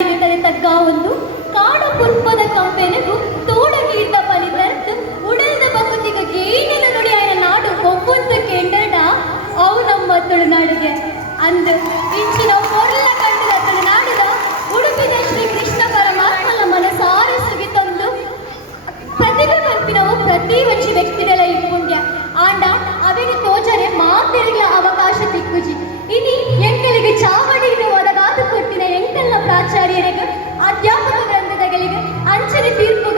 ತಗ್ಗ ಒಂದು ಕಾಡ ಪುಷ್ಪದ ಕಂಪೆನಗೂ ತೋಡಗಿದ್ದ ಪಲಿತರ್ತು ಉಡಲ್ದ ಬಗುತಿಗ ಗೇಣಿನ ನುಡಿ ಆಯ್ನ ನಾಡು ಒಬ್ಬೊಂದು ಕೆಂಡಡ ಅವು ನಮ್ಮ ತುಳುನಾಡಿಗೆ ಅಂದು ಇಂಚಿನ ಹೊರಲ ಕಂಡದ ತುಳುನಾಡಿದ ಉಡುಪಿದ ಶ್ರೀ ಕೃಷ್ಣ ಪರಮಾತ್ಮನ ಮನಸಾರ ಸುಗಿ ತಂದು ಪ್ರತಿಭೆ ಪಂಪಿನವು ಪ್ರತಿ ಒಂಜಿ ವ್ಯಕ್ತಿಗಳ ಇಪ್ಪುಂಡ್ಯ ಆಂಡ ಅವೆಗೆ ತೋಚರೆ ಮಾತೆರೆಗಳ ಅವಕಾಶ ತಿಕ್ಕುಜಿ ಇನಿ ಎಂಕಲಿಗೆ ಚಾವಡಿಯನ್ನು ಒದಗಾದು ಕೊಟ್ಟಿನ ಎಂಕಲ್ನ ಪ್ರಾಚಾರ್ಯರಿಗೆ ಅಧ್ಯಾಪಕ ಗ್ರಂಥದಗಳಿಗೆ ಅಂಚನೆ ತೀರ್ಪು